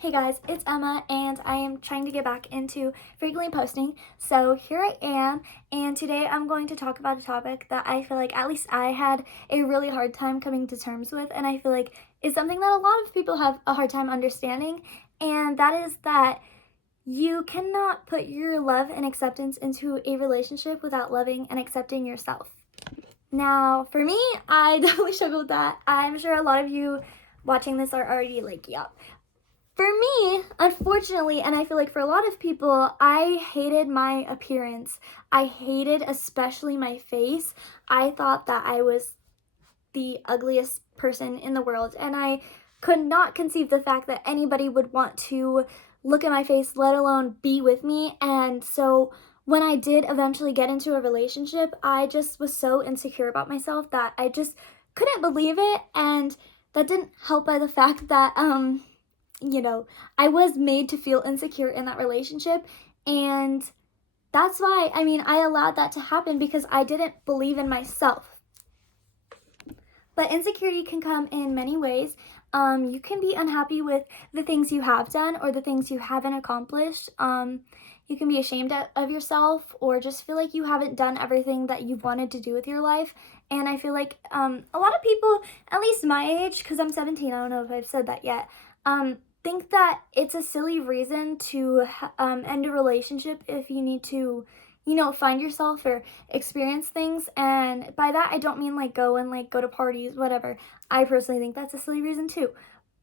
Hey guys, it's Emma and I am trying to get back into frequently posting. So here I am, and today I'm going to talk about a topic that I feel like at least I had a really hard time coming to terms with, and I feel like is something that a lot of people have a hard time understanding, and that is that you cannot put your love and acceptance into a relationship without loving and accepting yourself. Now, for me, I definitely struggle with that. I'm sure a lot of you watching this are already like, yep. For me, unfortunately, and I feel like for a lot of people, I hated my appearance. I hated especially my face. I thought that I was the ugliest person in the world, and I could not conceive the fact that anybody would want to look at my face, let alone be with me. And so when I did eventually get into a relationship, I just was so insecure about myself that I just couldn't believe it. And that didn't help by the fact that I was made to feel insecure in that relationship. And that's why, I allowed that to happen because I didn't believe in myself. But insecurity can come in many ways. You can be unhappy with the things you have done or the things you haven't accomplished. You can be ashamed of yourself or just feel like you haven't done everything that you wanted to do with your life. And I feel like a lot of people, at least my age, because I'm 17, I don't know if I've said that yet, think that it's a silly reason to end a relationship if you need to, find yourself or experience things. And by that, I don't mean go to parties, whatever. I personally think that's a silly reason too.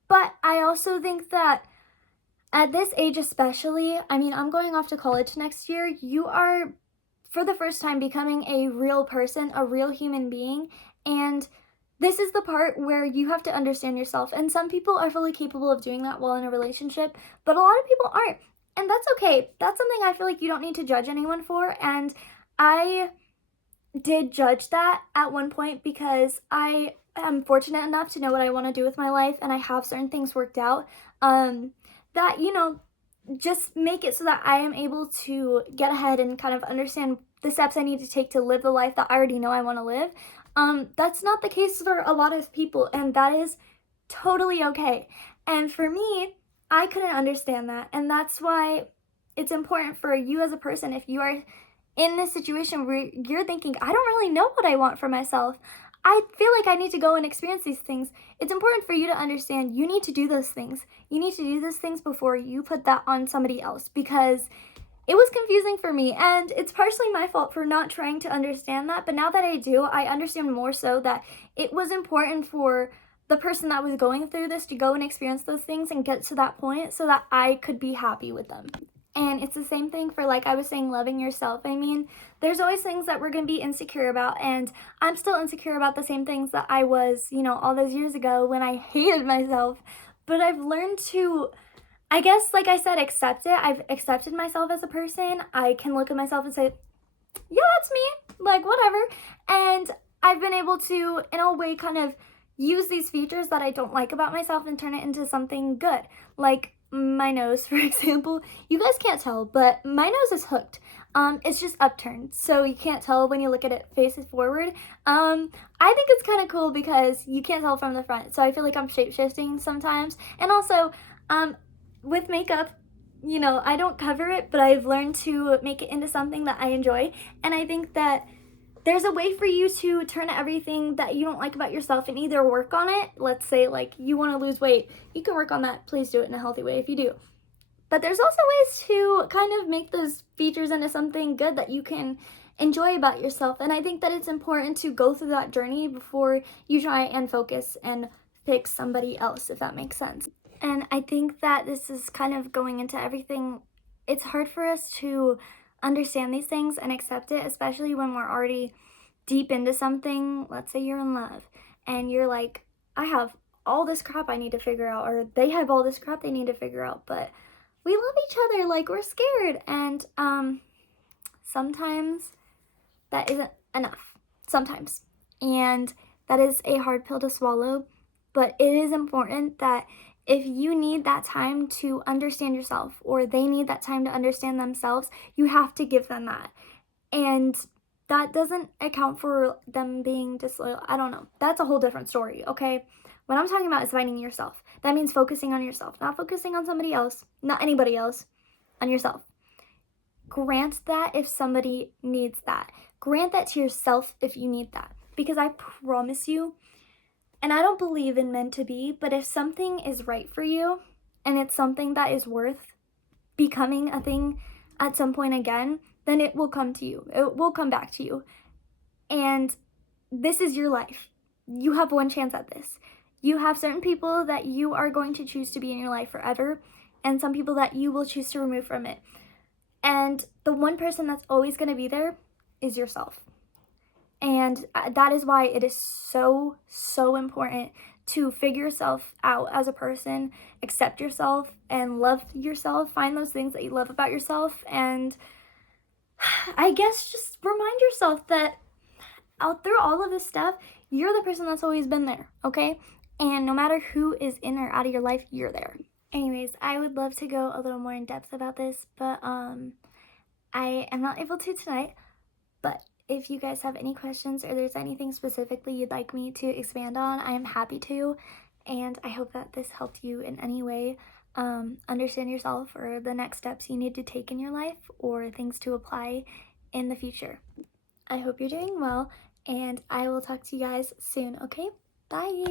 But I also think that at this age especially, I'm going off to college next year, you are for the first time becoming a real person, a real human being. And this is the part where you have to understand yourself. And some people are fully capable of doing that while in a relationship, but a lot of people aren't. And that's okay. That's something I feel like you don't need to judge anyone for. And I did judge that at one point because I am fortunate enough to know what I want to do with my life, and I have certain things worked out that, just make it so that I am able to get ahead and kind of understand the steps I need to take to live the life that I already know I want to live. That's not the case for a lot of people, and that is totally okay. And for me, I couldn't understand that, and that's why it's important for you as a person, if you are in this situation where you're thinking, I don't really know what I want for myself, I feel like I need to go and experience these things. It's important for you to understand you need to do those things. You need to do those things before you put that on somebody else, because it was confusing for me, and it's partially my fault for not trying to understand that. But now that I do, I understand more so that it was important for the person that was going through this to go and experience those things and get to that point so that I could be happy with them. And it's the same thing for, like I was saying, loving yourself. There's always things that we're going to be insecure about, and I'm still insecure about the same things that I was, all those years ago when I hated myself. But I've learned to, I guess, like I said, accept it. I've accepted myself as a person. I can look at myself and say, yeah, that's me, like, whatever. And I've been able to, in a way, kind of use these features that I don't like about myself and turn it into something good. Like my nose, for example. You guys can't tell, but my nose is hooked. It's just upturned, so you can't tell when you look at it faces forward. I think it's kind of cool because you can't tell from the front, so I feel like I'm shape-shifting sometimes. And also, with makeup, I don't cover it, but I've learned to make it into something that I enjoy. And I think that there's a way for you to turn everything that you don't like about yourself and either work on it. Let's say, like, you want to lose weight. You can work on that. Please do it in a healthy way if you do. But there's also ways to kind of make those features into something good that you can enjoy about yourself. And I think that it's important to go through that journey before you try and focus and fix somebody else, if that makes sense. And I think that this is kind of going into everything. It's hard for us to understand these things and accept it, especially when we're already deep into something. Let's say you're in love and you're like, I have all this crap I need to figure out, or they have all this crap they need to figure out, but we love each other, like, we're scared. And sometimes that isn't enough. Sometimes. And that is a hard pill to swallow, but it is important that if you need that time to understand yourself, or they need that time to understand themselves, you have to give them that. And that doesn't account for them being disloyal. I don't know. That's a whole different story, okay? What I'm talking about is finding yourself. That means focusing on yourself, not focusing on somebody else, not anybody else, on yourself. Grant that if somebody needs that. Grant that to yourself if you need that. Because I promise you, and I don't believe in meant to be, but if something is right for you and it's something that is worth becoming a thing at some point again, then it will come to you. It will come back to you. And this is your life. You have one chance at this. You have certain people that you are going to choose to be in your life forever, and some people that you will choose to remove from it. And the one person that's always going to be there is yourself. And that is why it is so, so important to figure yourself out as a person, accept yourself, and love yourself. Find those things that you love about yourself. And I guess just remind yourself that out through all of this stuff, you're the person that's always been there, okay? And no matter who is in or out of your life, you're there. Anyways, I would love to go a little more in depth about this, but I am not able to tonight. But if you guys have any questions or there's anything specifically you'd like me to expand on, I am happy to. And I hope that this helped you in any way understand yourself or the next steps you need to take in your life or things to apply in the future. I hope you're doing well, and I will talk to you guys soon, okay? Bye!